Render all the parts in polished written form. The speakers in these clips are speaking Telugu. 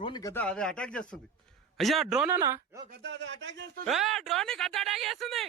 డ్రోన్ గద్ద అదే అటాక్ చేస్తుంది. అయ్యా డ్రోన్ అన్నా గద్ద అదే అటాక్ చేస్తుంది. డ్రోన్ గద్ద అటాక్ చేస్తుంది.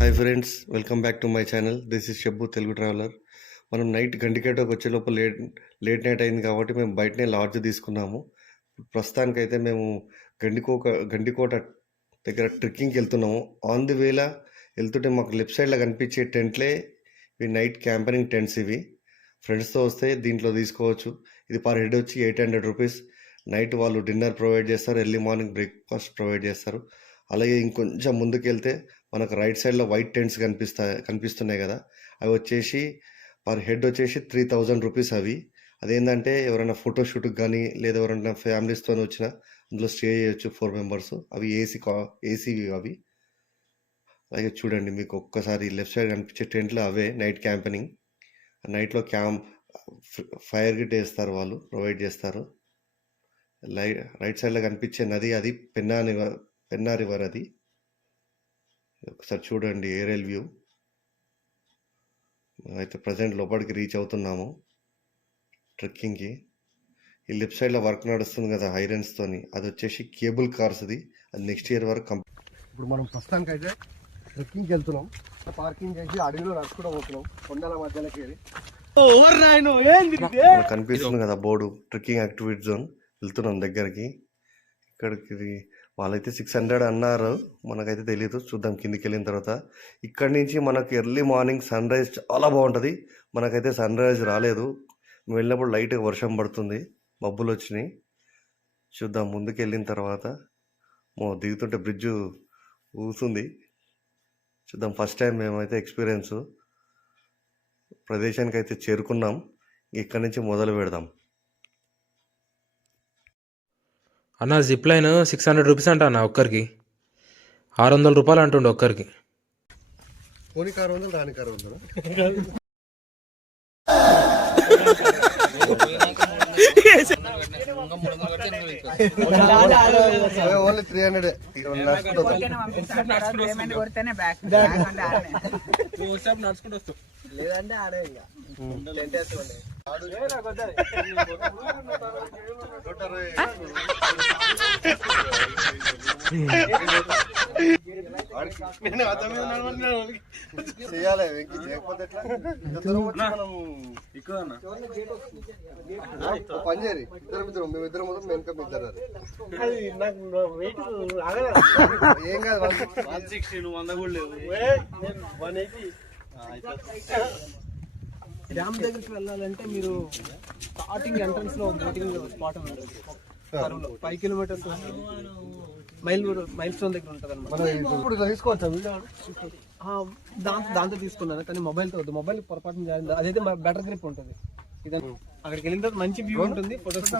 Hi friends, welcome back to my channel. This is Shabbu Telugu traveller. మనం నైట్ గండికోటకు వచ్చే లోపల లేట్ నైట్ అయింది కాబట్టి మేము బయటనే లాడ్జ్ తీసుకున్నాము. ప్రస్తుతానికైతే మేము గండికోట దగ్గర ట్రెక్కింగ్కి వెళ్తున్నాము. ఆన్ ది వేలా వెళ్తుంటే మాకు లెఫ్ట్ సైడ్లో కనిపించే టెంట్లే ఇవి నైట్ క్యాంపెనింగ్ టెంట్స్. ఇవి ఫ్రెండ్స్తో వస్తే దీంట్లో తీసుకోవచ్చు. ఇది పర్ హెడ్ వచ్చి 800 రూపీస్. నైట్ వాళ్ళు డిన్నర్ ప్రొవైడ్ చేస్తారు, ఎర్లీ మార్నింగ్ బ్రేక్ఫాస్ట్ ప్రొవైడ్ చేస్తారు. అలాగే ఇంకొంచెం ముందుకు వెళ్తే మనకు రైట్ సైడ్లో వైట్ టెంట్స్ కనిపిస్తున్నాయి కదా, అవి వచ్చేసి పర్ హెడ్ వచ్చేసి 3000 రూపీస్. అవి అదేంటంటే ఎవరైనా ఫోటోషూట్కి కానీ లేదా ఎవరైనా ఫ్యామిలీస్తో వచ్చినా అందులో స్టే చేయొచ్చు 4 మెంబర్స్. అవి ఏసీ అవి. అలాగే చూడండి, మీకు ఒక్కసారి లెఫ్ట్ సైడ్ కనిపించే టెంట్లు అవే నైట్ క్యాంపెనింగ్. నైట్లో ఫైర్ గిట్ వేస్తారు, వాళ్ళు ప్రొవైడ్ చేస్తారు. రైట్ సైడ్లో కనిపించే నది అది పెన్నా రివర్. అది ఒకసారి చూడండి ఏరియల్ వ్యూ. అయితే ప్రజెంట్ లోపలికి రీచ్ అవుతున్నాము ట్రెక్కింగ్కి. ఈ లెఫ్ట్ సైడ్లో వర్క్ నడుస్తుంది కదా ఐరన్స్తోని, అది వచ్చేసి కేబుల్ కార్స్ది. అది నెక్స్ట్ ఇయర్ వరకు ఇప్పుడు మనం ప్రస్తుతానికి అయితే ట్రెక్కింగ్కి వెళ్తున్నాం. పార్కింగ్ చేసి అడవిలో నడుచుకుంటూ పోతున్నాం కొండల మధ్యలోకి వెళ్ళి. కనిపిస్తుంది కదా బోర్డు, ట్రెక్కింగ్ యాక్టివిటీ జోన్. వెళ్తున్నాం దగ్గరికి. ఇక్కడికి వాళ్ళైతే 600 అన్నారు, మనకైతే తెలియదు. చూద్దాం కిందికి వెళ్ళిన తర్వాత. ఇక్కడి నుంచి మనకు ఎర్లీ మార్నింగ్ సన్ రైజ్ చాలా బాగుంటుంది. మనకైతే సన్ రైజ్ రాలేదు. మేము వెళ్ళినప్పుడు లైట్గా వర్షం పడుతుంది, మబ్బులు వచ్చినాయి. చూద్దాం ముందుకు వెళ్ళిన తర్వాత. దిగుతుంటే బ్రిడ్జ్ ఊగుతుంది. చూద్దాం. ఫస్ట్ టైం మేమైతే ఎక్స్పీరియన్స్. ప్రదేశానికి అయితే చేరుకున్నాం. ఇక్కడి నుంచి మొదలు పెడదాం. అన్న జిప్ లైన్ 600 రూపీస్ అంట అన్న ఒక్కరికి. 600 రూపాయలు అంటుండే ఒక్కరికి. పోనీ 600 రాని 600 ఓన్లీ 300. లేదంటే ఆడే చేయాలి. పని చేయరు ఇద్దరు, మేమిద్దరం వెనక ఇద్దరు. ఏం కాదు, 160 100 కూడా లేవు. డ్యామ్ దగ్గరికి వెళ్ళాలంటే మీరు స్టార్టింగ్ ఎంట్రన్స్ లో బోటింగ్ స్పాట్ ఉంది. 5 కిలోమీటర్స్ మైల్ స్టోన్ దగ్గర ఉంటుంది అన్నమాట. తీసుకోవచ్చు దాంతో తీసుకున్నాను, కానీ మొబైల్తో వద్దు. మొబైల్ పొరపాటు జారింది, అదైతే బెటర్ గ్రిప్ ఉంటుంది. ఇదని అక్కడికి వెళ్ళిన తర్వాత మంచి వ్యూ ఉంటుంది. ఫోటోస్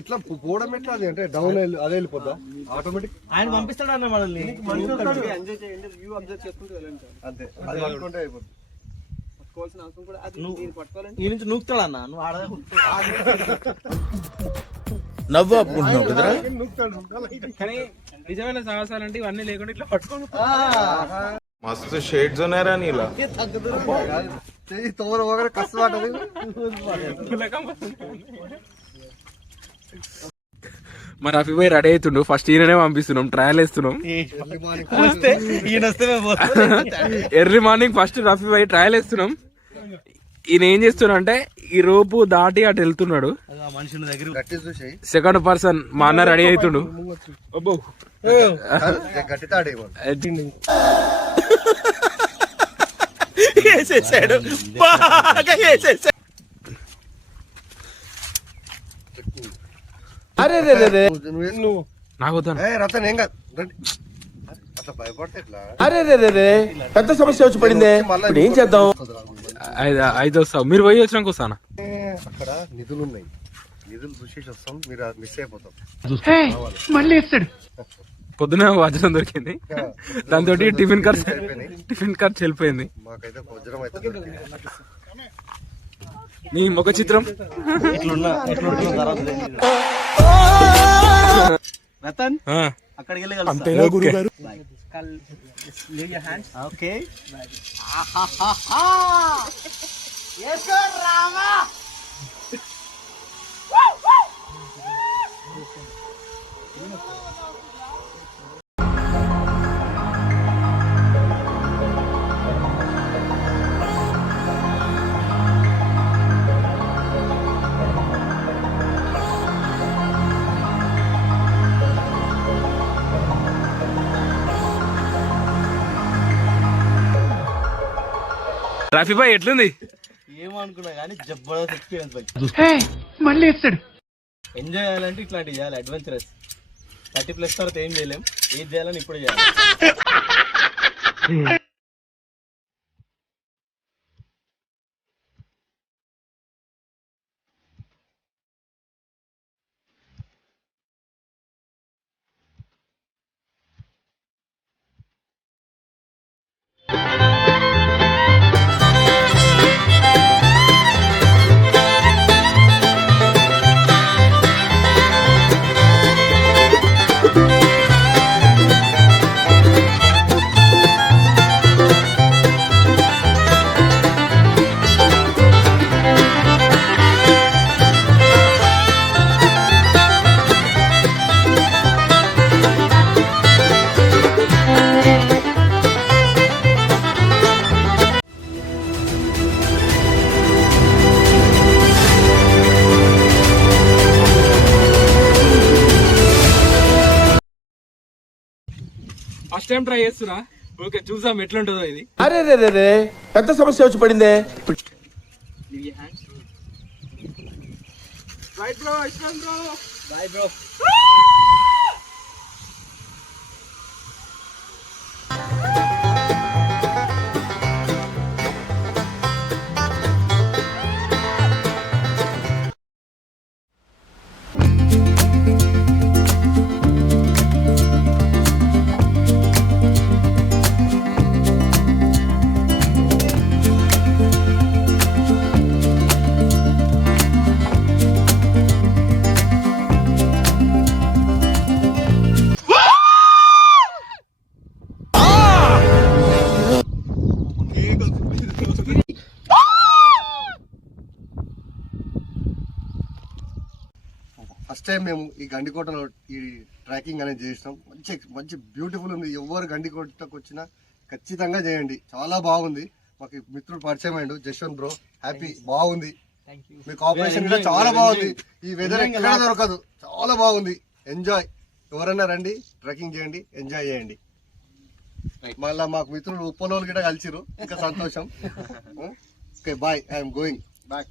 ఎట్లా పోవడం ఎట్లా, అది అంటే డౌన్ అదే వెళ్ళిపోతా ఆటోమేటిక్. ఆయన పంపిస్తాడు అన్న మనల్ని. ఎంజాయ్ చేయండి, వ్యూ అబ్జర్వ్ చేసుకుంటూ వెళ్ళండి అంతే. అది పట్టుకుంటే అయిపోతుంది. పట్టుకోవాల్సిన అవసరం కూడా అది పట్టుకోవాలంటే ఈ నుంచి నూకుతాడు అన్న. నువ్వు ఆడ నవ్వు ఆపుకుంటున్నావు కదరా. కానీ నిజమైన సాహసాలంటే ఇవన్నీ లేకుండా ఇట్లా పట్టుకోను. మస్తు షేడ్స్ ఉన్నారా నీలా. తోర వగర కష్టపడ్డది. మరి రఫీ భాయ్ రెడీ అవుతుండు. ఫస్ట్ ఈయననే పంపిస్తున్నాం, ట్రయల్ వేస్తున్నాం. ఎర్లీ మార్నింగ్ ఫస్ట్ రఫీ భాయ్ ట్రయల్ వేస్తున్నాం. ఈయన ఏం చేస్తున్నా అంటే ఈ రోపు దాటి అటు వెళ్తున్నాడు. సెకండ్ పర్సన్ మా అన్న రెడీ అవుతుండు. వేసేసాడు, బాగా వేసేసాడు. అరే రే రే రే నాకు వద్దాను. రతన్ ఏం కాదు అట్లా భయపడితే ఎట్లా? అరే రే రే రే పెద్ద సమస్య వచ్చి పడిందే, ఇప్పుడు ఏం చేద్దాం. ఐదు వస్తావు, మీరు పోయి వచ్చినాక వస్తానా. అక్కడ నిధులు ఉన్నాయి, నిధులు చూసేసి వస్తాం, మీరు మిస్ అయిపోతాం. మళ్ళీ ఇస్తాడు. పొద్దున వజ్రం దొరికింది, దాంతో టిఫిన్ ఖర్చు వెళ్ళిపోయింది. మాకైతే వజ్రం అయితే మీ ముఖ చిత్రం రతన్ ఆ, అక్కడికి వెళ్ళి అంతేనా గురుగారు? ఓకే రఫీ భాయ్ ఎట్లుంది? ఏమనుకున్నా కానీ జబర్దస్త్ ఎక్స్పీరియన్స్ బై. మళ్ళీ ఇస్తాడు. ఎంజాయ్ చేయాలంటే ఇట్లాంటివి చేయాలి, అడ్వెంచరస్. 30+ తర్వాత ఏం చేయలేం, ఏది చేయాలని ఇప్పుడు చేయాలి. ఫస్ట్ టైం ట్రై చేస్తున్నా. ఓకే, చూసాం ఎట్లుంటుందో ఇది. అరే రే రే రే పెద్ద సమస్య వచ్చి పడిందే. రైట్ బ్రో, ఇష్టం bro. Bye bro. First time మేము ఈ గండికోటలో ఈ ట్రెక్కింగ్ అనేది చేసినాం. మంచి మంచి బ్యూటిఫుల్ ఉంది. ఎవరు గండికోటకు వచ్చినా ఖచ్చితంగా చేయండి, చాలా బాగుంది. మాకు మిత్రుడు పరిచయం అయ్యిండు, జశ్వంత్ బ్రో. హ్యాపీ, బాగుంది. మీ కోఆపరేషన్ కూడా చాలా బాగుంది. ఈ వెదర్ ఎక్కడ దొరకదు, చాలా బాగుంది. ఎంజాయ్. ఎవరైనా రండి, ట్రెక్కింగ్ చేయండి, ఎంజాయ్ చేయండి. మళ్ళీ మాకు మిత్రులు ఉప్పలోళ్ళు కూడా కలిసిరు, ఇంకా సంతోషం. Okay bye, I'm going back.